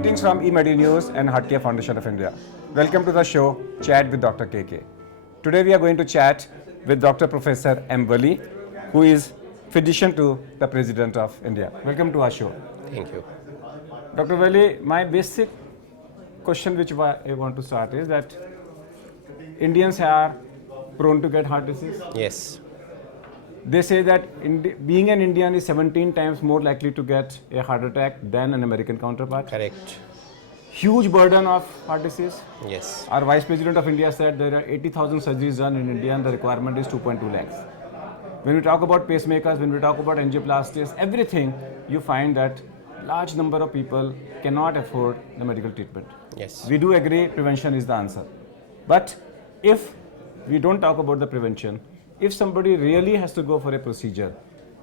Greetings from eMedi News and Heartcare Foundation of India. Welcome to the show, Chat with Dr. KK. Today we are going to chat with Dr. Professor M. Wali, who is physician to the President of India. Welcome to our show. Thank you. Dr. Wali, my basic question which I want to start is that Indians are prone to get heart disease. Yes. They say that being an Indian is 17 times more likely to get a heart attack than an American counterpart. Correct. Huge burden of heart disease. Yes. Our Vice President of India said there are 80,000 surgeries done in India and the requirement is 2.2 lakhs. When we talk about pacemakers, when we talk about angioplasties, everything, you find that large number of people cannot afford the medical treatment. Yes. We do agree prevention is the answer. But if we don't talk about the prevention, if somebody really has to go for a procedure,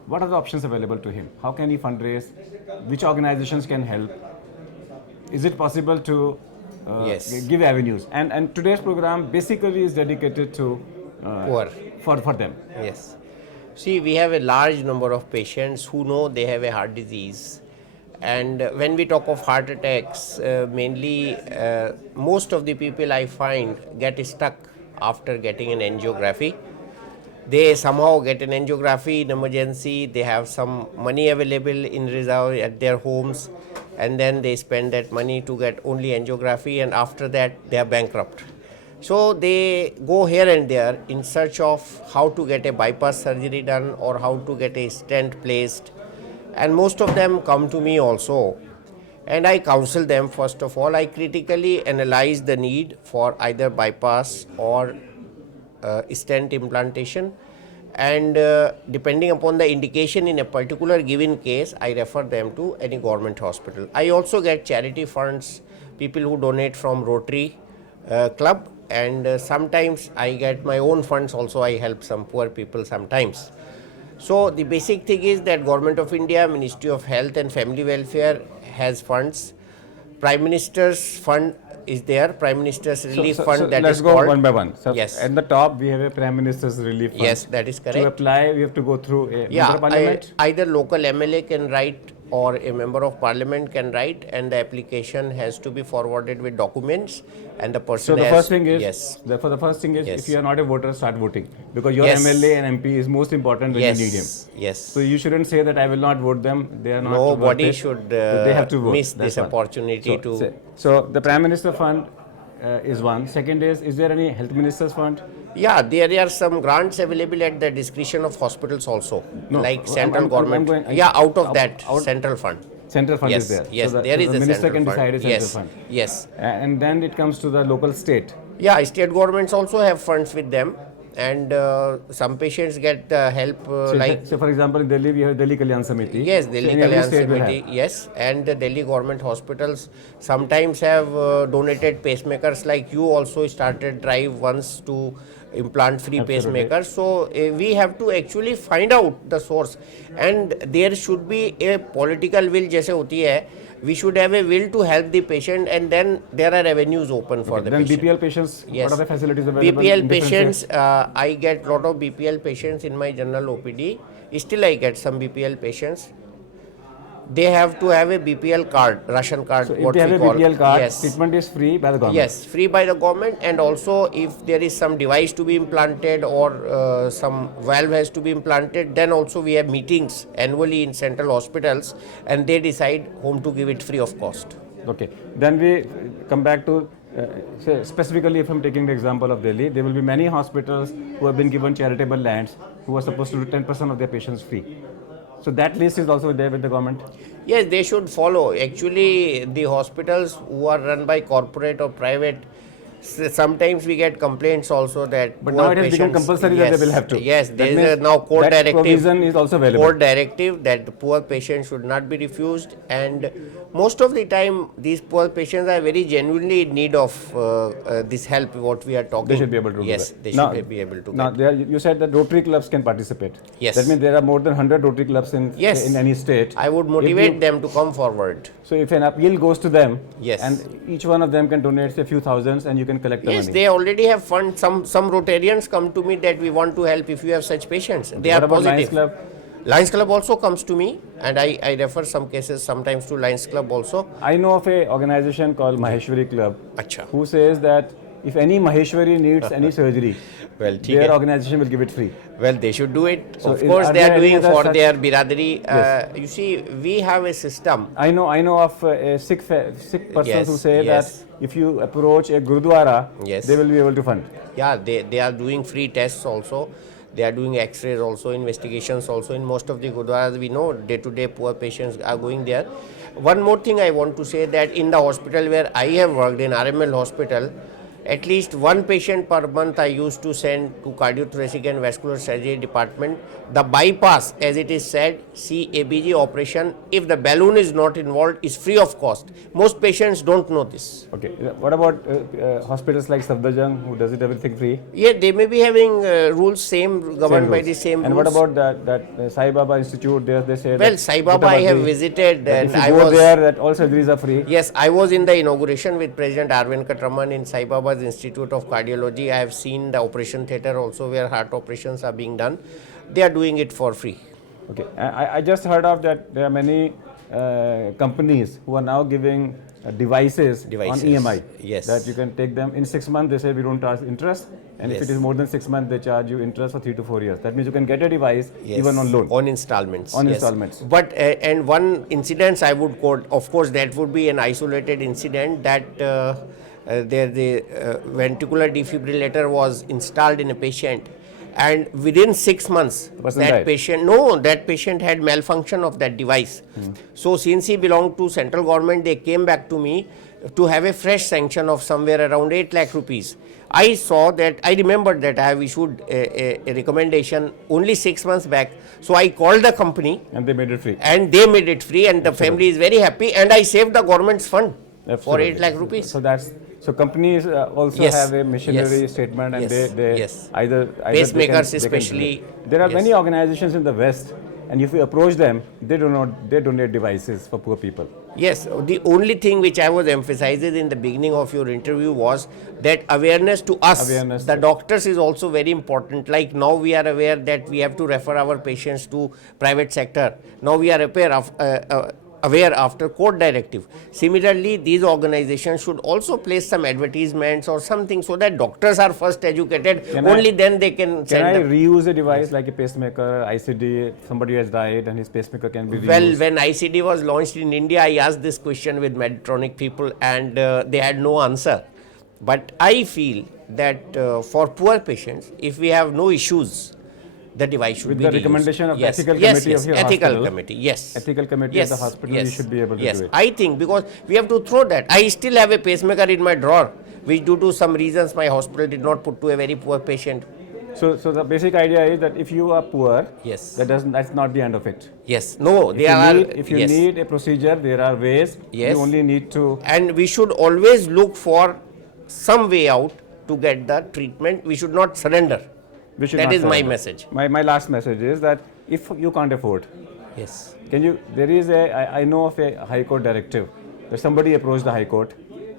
what are the options available to him? How can he fundraise? Which organizations can help? Is it possible to give avenues? And today's program basically is dedicated to Poor. for them. Yes. See, we have a large number of patients who know they have a heart disease. And when we talk of heart attacks, mainly most of the people I find get stuck after getting an angiography. They somehow get an angiography in emergency, they have some money available in reserve at their homes, and then they spend that money to get only angiography, and after that they are bankrupt. So they go here and there in search of how to get a bypass surgery done or how to get a stent placed, and most of them come to me also. And I counsel them. First of all, I critically analyze the need for either bypass or stent implantation, and depending upon the indication in a particular given case, I refer them to any government hospital. I also get charity funds, people who donate from Rotary Club, and sometimes I get my own funds also. I help some poor people sometimes. So the basic thing is that Government of India, Ministry of Health and Family Welfare has funds. Prime Minister's fund is there, Prime Minister's Relief Fund, that let's is go called. one by one. So yes. At the top, we have a Prime Minister's Relief Fund. Yes, that is correct. To apply, we have to go through a member of parliament. Either local MLA can write or a member of parliament can write, and the application has to be forwarded with documents, and the person So the first thing is, yes. for the first thing is, Yes. if you are not a voter, start voting, because your Yes. MLA and MP is most important when Yes. you need him. Yes. So you shouldn't say that I will not vote them. They are not. Nobody worth it. should They have to vote. miss That's this one. opportunity to. So the Prime Minister Fund is one. Second is there any Health Minister's Fund? Yeah, there are some grants available at the discretion of hospitals also, No, like central I'm government. going- out of that central fund. Central fund Yes, is there. yes, so there is the a minister central can fund. decide a central Yes, fund. yes. And then it comes to the local state. Yeah, state governments also have funds with them, and some patients get help So for example, in Delhi we have Delhi Kalyan Samiti. Yes, So Delhi in every Kalyan state will Samiti, have. yes, and the Delhi government hospitals sometimes have donated pacemakers, like you also started drive once to implant free pacemakers. So we have to actually find out the source, and there should be a political will jaise hoti hai. We should have a will to help the patient, and then there are avenues open for the Then patient. BPL patients, Yes. what are the facilities available? BPL in different patients, states? I get lot of BPL patients in my general OPD. Still I get some BPL patients. They have to have a BPL card, ration card, So if what they we have a call. BPL card, Yes. treatment is free by the government. Yes, free by the government, and also if there is some device to be implanted or some valve has to be implanted, then also we have meetings annually in central hospitals, and they decide whom to give it free of cost. Okay. Then we come back to, say specifically if I'm taking the example of Delhi, there will be many hospitals who have been given charitable lands who are supposed to do 10% of their patients free. So that list is also there with the government? Yes, they should follow. Actually, the hospitals who are run by corporate or private, sometimes we get complaints also that But poor now it has become patients- compulsory that they will have to. Yes, That there is means now court that directive. provision is also available. Court directive that the poor patients should not be refused, and most of the time these poor patients are very genuinely in need of this help. What we are talking. They should be able to do Yes, that. they Now- should be able to. Now, you said that Rotary clubs can participate. Yes. That means there are more than 100 Rotary clubs in any state. I would motivate them to come forward. So if an appeal goes to them, Yes. and each one of them can donate say a few thousands, and you can collect the Yes, money. they already have funds. Some Rotarians come to me that we want to help if you have such patients. They What are about Lions positive. Club? Lions Club also comes to me, and I refer some cases sometimes to Lions Club also. I know of a organization called Maheshwari Club Acha. who says that if any Maheshwari needs any surgery, Well, theek their hai. organization will give it free. Well, they should do it. So Of course, they are there any doing other for such- their biradari. Yes. You see, we have a system. I know of Sikh persons Yes, who say yes. that if you approach a Gurudwara, Yes. they will be able to fund. Yeah, they are doing free tests also. They are doing X-rays also, investigations also. In most of the gurdwaras, we know day-to-day poor patients are going there. One more thing I want to say, that in the hospital where I have worked, in RML hospital, at least one patient per month I used to send to cardiothoracic and vascular surgery department. The bypass, as it is said, CABG operation, if the balloon is not involved, is free of cost. Most patients don't know this. Okay. What about hospitals like Safdarjung who does it everything free? Yeah, they may be having rules governed Same by rules. the same And rules. what about that Sai Baba Institute? They say Well, that Sai Baba I have Guttabadi, visited, that and if you I go was there, that all surgeries are free. Yes, I was in the inauguration with President Arvind Katraman in Sai Baba's Institute of Cardiology. I have seen the operation theatre also where heart operations are being done. They are doing it for free. Okay. I just heard of that there are many companies who are now giving devices on EMI. Yes. That you can take them in 6 months. They say we don't charge interest, and if Yes. it is more than 6 months, they charge you interest for 3 to 4 years. That means you can get a device Yes. even on loan. On installments. On yes. installments. But, and one incident I would quote, of course, that would be an isolated incident, that the ventricular defibrillator was installed in a patient, and within 6 months, person that died. patient had malfunction of that device. So since he belonged to central government, they came back to me to have a fresh sanction of somewhere around 8 lakh rupees. I saw that, I remembered that I have issued a recommendation only 6 months back. So I called the company, And they made it free. and they made it free, and the family is very happy, and I saved the government's fund for Absolutely. 8 lakh rupees. So companies also Yes. have a missionary Yes. statement, and Yes. they Yes. either Pacemakers they can especially. There are Yes. many organizations in the West, and if you approach them, they donate devices for poor people. Yes, the only thing which I was emphasizing in the beginning of your interview was that awareness to us, Awareness the to- doctors, is also very important. Like now we are aware that we have to refer our patients to private sector. Now we are aware after court directive. Similarly, these organizations should also place some advertisements or something so that doctors are first educated. Only then they can Can send I them. reuse a device like a pacemaker, ICD? Somebody has died and his pacemaker can be reused. Well, when ICD was launched in India, I asked this question with Medtronic people, and they had no answer. But I feel that for poor patients, if we have no issues, the device should With be the reused. recommendation of Yes, ethical yes, committee yes, of your ethical hospital. committee, yes. Ethical committee of the hospital, you should be able to yes. do it. I think because we have to throw that. I still have a pacemaker in my drawer, which due to some reasons my hospital did not put to a very poor patient. So the basic idea is that if you are poor, Yes. that's not the end of it. Yes, no, they are. If you yes. need a procedure, there are ways. Yes. You only need to. And we should always look for some way out to get the treatment. We should not surrender. We should That not is my surrender. message. My last message is that if you can't afford, Yes. there is I know of a High Court directive that somebody approached the High Court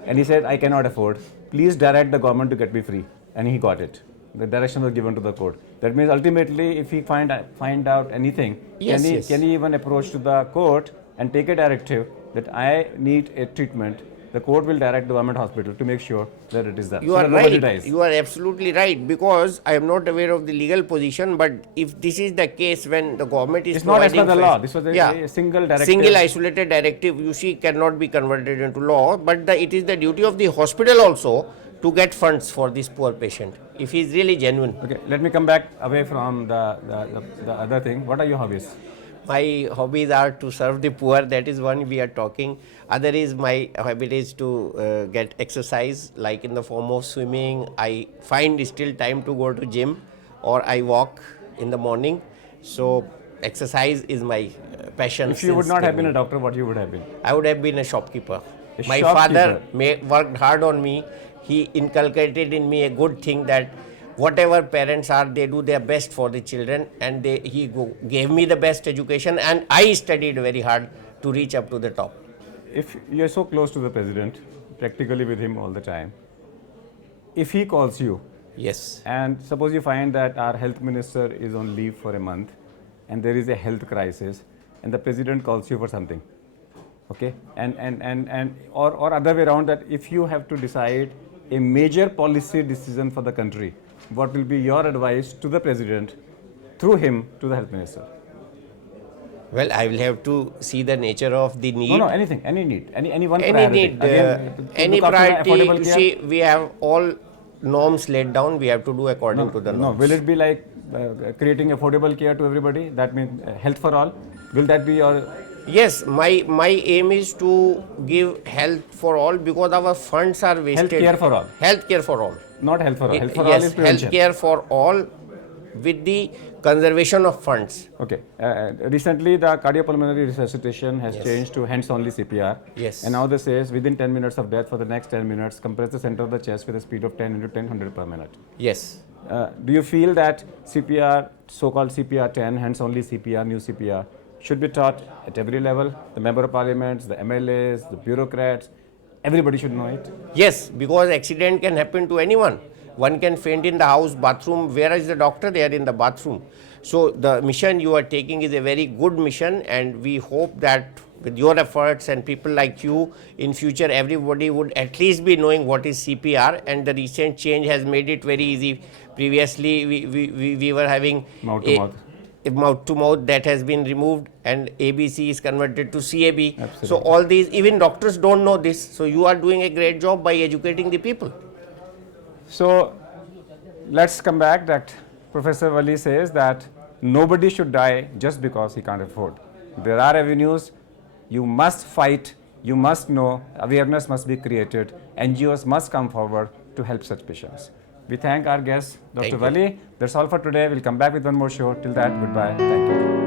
and he said, I cannot afford, please direct the government to get me free. And he got it. The direction was given to the court. That means ultimately if he find out anything, Yes, can he even approach to the court and take a directive that I need a treatment? The court will direct the government hospital to make sure that it is done. You So are that nobody right. dies. You are absolutely right, because I am not aware of the legal position. But if this is the case, when the government is It's not as per providing the law. fac- This was a yeah, single directive. single isolated directive, you see, cannot be converted into law. But it is the duty of the hospital also to get funds for this poor patient if he is really genuine. Okay, let me come back away from the other thing. What are your hobbies? My hobbies are to serve the poor. That is one we are talking. Other is my habit is to get exercise, like in the form of swimming. I find still time to go to gym, or I walk in the morning. So exercise is my passion. If you would since not have been a beginning. doctor, what you would have been? I would have been a shopkeeper. A My shopkeeper. father worked hard on me. He inculcated in me a good thing that whatever parents are, they do their best for the children, and he gave me the best education, and I studied very hard to reach up to the top. If you're so close to the president, practically with him all the time, if he calls you, Yes. and suppose you find that our health minister is on leave for a month, and there is a health crisis and the president calls you for something, okay, or other way around, that if you have to decide a major policy decision for the country, what will be your advice to the president, through him to the health minister? Well, I will have to see the nature of the need. No, anything, any need, any one Any priority. need, Again, to any look after the priority. affordable You care. see, we have all norms laid down. We have to do according to the No, norms. will it be like creating affordable care to everybody? That means health for all. Will that be your? Yes, my aim is to give health for all, because our funds are wasted. Health care for all. Health care for all. Not health for all. Health for all Yes, is prevention. health care for all with the conservation of funds. Okay. Recently, the cardiopulmonary resuscitation has Yes. changed to hands-only CPR. Yes. And now they says within 10 minutes of death, for the next 10 minutes, compress the center of the chest with a speed of 10 into 10 per minute. Yes. Do you feel that CPR, so-called CPR 10, hands-only CPR, new CPR, should be taught at every level? The member of parliaments, the MLAs, the bureaucrats, everybody should know it. Yes, because accident can happen to anyone. One can faint in the house, bathroom. Where is the doctor? They are in the bathroom. So the mission you are taking is a very good mission, and we hope that with your efforts and people like you, in future everybody would at least be knowing what is CPR, and the recent change has made it very easy. Previously we were having Mouth to mouth. mouth to mouth, that has been removed, and ABC is converted to CAB. Absolutely. So all these, even doctors don't know this. So you are doing a great job by educating the people. So let's come back that Professor Wali says that nobody should die just because he can't afford. There are avenues. You must fight. You must know. Awareness must be created. NGOs must come forward to help such patients. We thank our guest, Dr. Thank you. Wali. That's all for today. We'll come back with one more show. Till that, goodbye. Thank you.